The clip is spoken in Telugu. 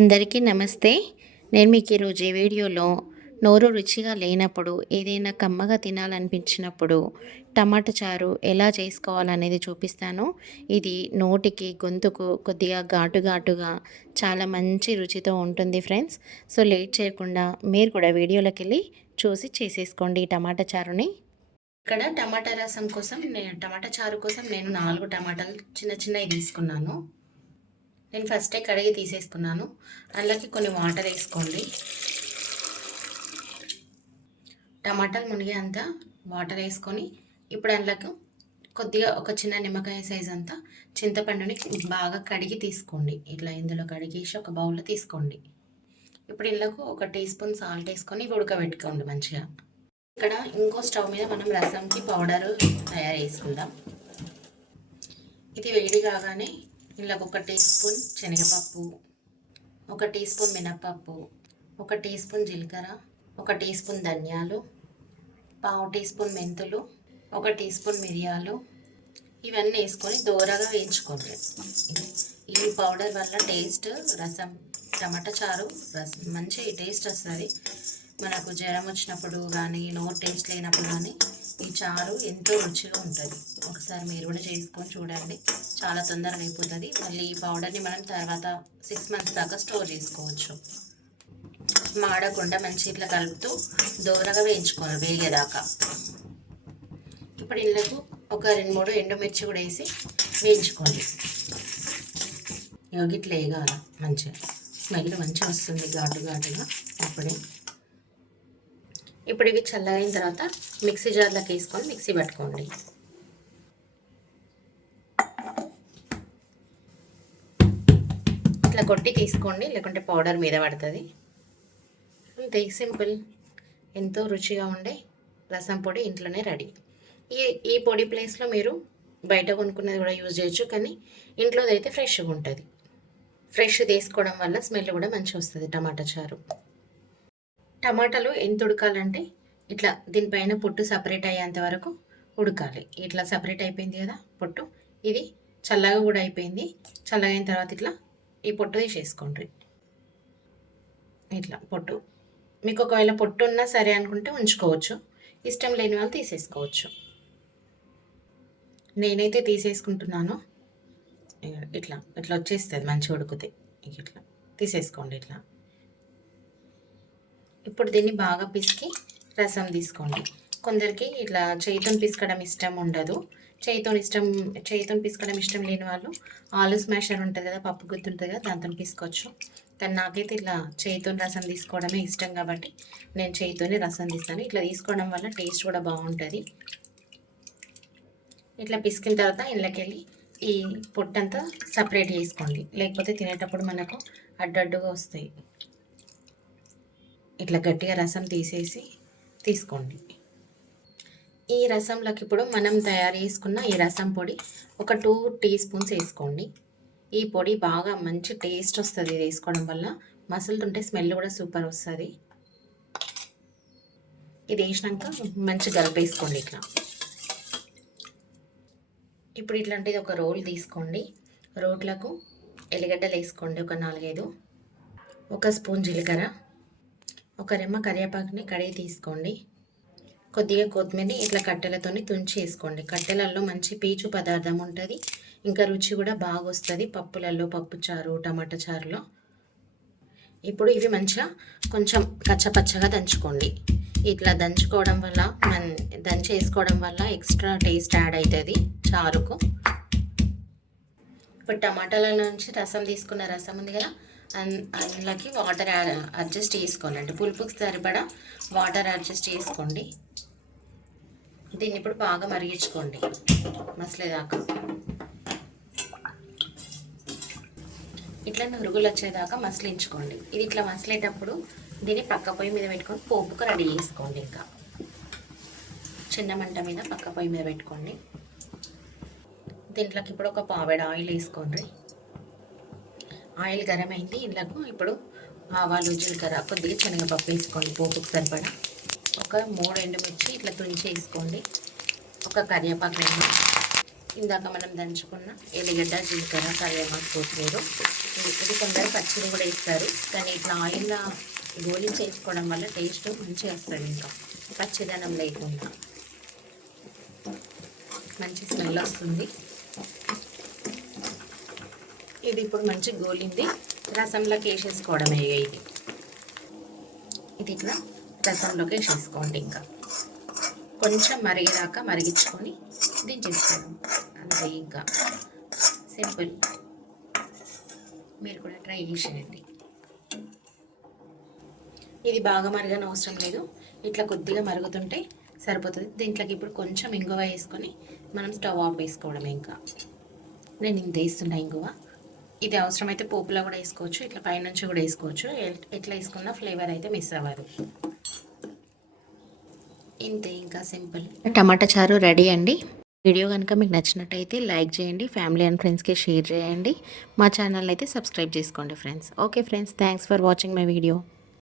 అందరికీ నమస్తే. నేను మీకు ఈరోజు ఈ వీడియోలో నోరు రుచిగా లేనప్పుడు, ఏదైనా కమ్మగా తినాలనిపించినప్పుడు టమాటా చారు ఎలా చేసుకోవాలనేది చూపిస్తాను. ఇది నోటికి, గొంతుకు కొద్దిగా ఘాటు ఘాటుగా చాలా మంచి రుచితో ఉంటుంది ఫ్రెండ్స్. సో లేట్ చేయకుండా మీరు కూడా వీడియోలోకెళ్ళి చూసి చేసేసుకోండి ఈ టమాటా చారుని. ఇక్కడ టమాటా చారు కోసం నేను 4 టమాటాలు చిన్న చిన్నవి తీసుకున్నాను. నేను ఫస్టే కడిగి తీసేసుకున్నాను. అందులోకి కొన్ని వాటర్ వేసుకోండి. టమాటాలు మునిగే అంతా వాటర్ వేసుకొని ఇప్పుడు అందులోకి కొద్దిగా ఒక చిన్న నిమ్మకాయ సైజ్ అంతా చింతపండుని బాగా కడిగి తీసుకోండి. ఇట్లా ఇందులో కడిగేసి ఒక బౌల్లో తీసుకోండి. ఇప్పుడు ఇందులోకి ఒక టీ స్పూన్ సాల్ట్ వేసుకొని ఉడకబెట్టుకోండి మంచిగా. ఇక్కడ ఇంకో స్టవ్ మీద మనం రసంకి పౌడర్ తయారు చేసుకుందాం. ఇది వేడి కాగానే ఇందులో ఒక టీ స్పూన్ శనగపప్పు, ఒక టీ స్పూన్ మినప్పప్పు, ఒక టీ స్పూన్ జీలకర్ర, ఒక టీ స్పూన్ ధనియాలు, పావు టీ స్పూన్ మెంతులు, ఒక టీ స్పూన్ మిరియాలు ఇవన్నీ వేసుకొని దోరగా వేయించుకోండి. ఈ పౌడర్ వల్ల టేస్ట్ టమాటా చారు మంచి టేస్ట్ వస్తుంది. మనకు జ్వరం వచ్చినప్పుడు కానీ నోరు టేస్ట్ లేనప్పుడు కానీ ఈ చారు ఎంతో రుచిగా ఉంటుంది. ఒకసారి మీరు కూడా చేసుకొని చూడండి, చాలా తొందరగా అయిపోతుంది. మళ్ళీ ఈ పౌడర్ని మనం తర్వాత 6 months దాకా స్టోర్ చేసుకోవచ్చు. మాడకుండా మంచి ఇట్లా కలుపుతూ దూరగా వేయించుకోవాలి వేగేదాకా. ఇప్పుడు ఇళ్ళకు ఒక 2-3 ఎండుమిర్చి కూడా వేసి వేయించుకోండి. ఇట్లా వేగాల మంచిగా స్మెల్ మంచిగా వస్తుంది ఘాటు ఘాటుగా. ఇప్పుడు ఇవి చల్లగైన తర్వాత మిక్సీ జార్లోకి వేసుకొని మిక్సీ పట్టుకోండి. ఇట్లా కొట్టి తీసుకోండి, లేకుంటే పౌడర్ మీద పడుతుంది. అంతే సింపుల్. ఎంతో రుచిగా ఉండే రసం పొడి ఇంట్లోనే రెడీ. ఈ పొడి ప్లేస్లో మీరు బయట కొనుక్కున్నది కూడా యూజ్ చేయొచ్చు, కానీ ఇంట్లోది అయితే ఫ్రెష్గా ఉంటుంది. ఫ్రెష్ తీసుకోవడం వల్ల స్మెల్ కూడా మంచిగా వస్తుంది టమాటా చారు. టమాటాలు ఎంత ఉడకాలంటే ఇట్లా దీనిపైన పొట్టు సపరేట్ అయ్యేంత వరకు ఉడకాలి. ఇట్లా సపరేట్ అయిపోయింది కదా పొట్టు, ఇది చల్లగా కూడా అయిపోయింది. చల్లగైన తర్వాత ఇట్లా ఈ పొట్టు తీసేసుకోండి. ఇట్లా పొట్టు మీకు ఒకవేళ పొట్టు ఉన్నా సరే అనుకుంటే ఉంచుకోవచ్చు, ఇష్టం లేని వాళ్ళు తీసేసుకోవచ్చు. నేనైతే తీసేసుకుంటున్నాను. ఇట్లా ఇట్లా వచ్చేస్తుంది మంచిగా ఉడుకుతాయి. ఇట్లా తీసేసుకోండి ఇట్లా. ఇప్పుడు దీన్ని బాగా పిసికి రసం తీసుకోండి. కొందరికి ఇట్లా చేయితో పిసకడం ఇష్టం ఉండదు. చేయితో పిసకడం ఇష్టం లేని వాళ్ళు ఆలు స్మాషర్ ఉంటుంది కదా, పప్పు గుత్తి ఉంటుంది కదా, దాంతో పిసుకోవచ్చు. కానీ నాకైతే ఇట్లా చేయితో రసం తీసుకోవడమే ఇష్టం కాబట్టి నేను చేయితోనే రసం తీస్తాను. ఇట్లా తీసుకోవడం వల్ల టేస్ట్ కూడా బాగుంటుంది. ఇట్లా పిసికిన తర్వాత ఇంట్లోకి వెళ్ళి ఈ పొట్టంతా సపరేట్ చేసుకోండి, లేకపోతే తినేటప్పుడు మనకు అడ్డడ్డుగా వస్తాయి. ఇట్లా గట్టిగా రసం తీసుకోండి. ఈ రసంలోకి ఇప్పుడు మనం తయారు చేసుకున్న ఈ రసం పొడి ఒక 2 టీ స్పూన్స్ వేసుకోండి. ఈ పొడి బాగా మంచి టేస్ట్ వస్తుంది. ఇది వేసుకోవడం వల్ల మసులుతుంటే స్మెల్ కూడా సూపర్ వస్తుంది. ఇది వేసినాక మంచి కలిపేసుకోండి ఇట్లా. ఇప్పుడు ఇట్లాంటిది ఒక రోల్ తీసుకోండి. రోట్లకు ఎల్లిగడ్డలు వేసుకోండి, ఒక 4-5, ఒక స్పూన్ జీలకర్ర, ఒక రెమ్మ కరివేపాకుని కడిగి తీసుకోండి. కొద్దిగా కొత్తిమీర ఇట్లా కట్టెలతోని తుంచి వేసుకోండి. కట్టెలలో మంచి పీచు పదార్థం ఉంటుంది, ఇంకా రుచి కూడా బాగా వస్తుంది పప్పులలో, పప్పుచారు, టమాటా చారులో. ఇప్పుడు ఇవి మంచిగా కొంచెం కచ్చపచ్చగా దంచుకోండి. ఇట్లా దంచుకోవడం వల్ల దంచేసుకోవడం వల్ల ఎక్స్ట్రా టేస్ట్ యాడ్ అవుతుంది చారుకు. ఇప్పుడు టమాటాల నుంచి రసం తీసుకున్న రసం ఉంది కదా, అందులోకి వాటర్ అడ్జస్ట్ చేసుకోవాలండి. పులుపుకి సరిపడా వాటర్ అడ్జస్ట్ చేసుకోండి. దీన్ని ఇప్పుడు బాగా మరిగించుకోండి మసలేదాకా. ఇట్లా నురుగులు వచ్చేదాకా మసలించుకోండి. ఇది ఇట్లా మసలేటప్పుడు దీన్ని పక్క పొయ్యి మీద పెట్టుకొని పోపుకు రెడీ చేసుకోండి. ఇంకా చిన్న మంట మీద పక్క పొయ్యి మీద పెట్టుకోండి. దీంట్లోకి ఇప్పుడు ఒక పావెడ ఆయిల్ వేసుకోండి. ఆయిల్ గరం అయింది. ఇందులో ఇప్పుడు ఆవాలు, జీలకర్ర, కొద్దిగా శనగపప్పు వేసుకోండి పోపుకు సరిపడా. ఒక 3 ఎండుమిర్చి ఇట్లా తుంచి వేసుకోండి. ఒక కరివేపాకు, ఇందాక మనం దంచుకున్న ఎల్లిగడ్డ, జీలకర్ర, కరివేపాకు, కొత్తిమీర ఇది కొందరు పచ్చిది కూడా వేస్తారు, కానీ ఇట్లా ఆయిల్లో గోలించి వేసుకోవడం వల్ల టేస్ట్ మంచిగా వస్తుంది. ఇంకా పచ్చిదనం లేకుండా మంచి స్మెల్ వస్తుంది. ఇది ఇప్పుడు మంచి గోలింది, రసంలోకి వేసేసుకోవడమే. ఇది ఇట్లా రసంలోకి వేసేసుకోండి. ఇంకా కొంచెం మరిగేదాకా మరిగించుకొని దించేసుకోవడం అంతే. ఇంకా సింపుల్, మీరు కూడా ట్రై చేసేయండి. ఇది బాగా మరగని అవసరం లేదు, ఇట్లా కొద్దిగా మరుగుతుంటే సరిపోతుంది. దీంట్లోకి ఇప్పుడు కొంచెం ఇంగువ వేసుకొని మనం స్టవ్ ఆఫ్ వేసుకోవడమే. ఇంకా నేను ఇంత వేస్తున్నా ఇంగువ. ఇది అవసరమైతే పోపులో కూడా వేసుకోవచ్చు, ఇట్లా పైనుంచి కూడా వేసుకోవచ్చు. ఎట్లా వేసుకున్నా ఫ్లేవర్ అయితే మిస్ అవ్వదు. ఇంతే, ఇంకా సింపుల్ టమాటా చారు రెడీ అండి. వీడియో కనుక మీకు నచ్చినట్టయితే లైక్ చేయండి, ఫ్యామిలీ అండ్ ఫ్రెండ్స్కి షేర్ చేయండి. మా ఛానల్ అయితే సబ్స్క్రైబ్ చేసుకోండి friends. Okay friends, thanks for watching my video.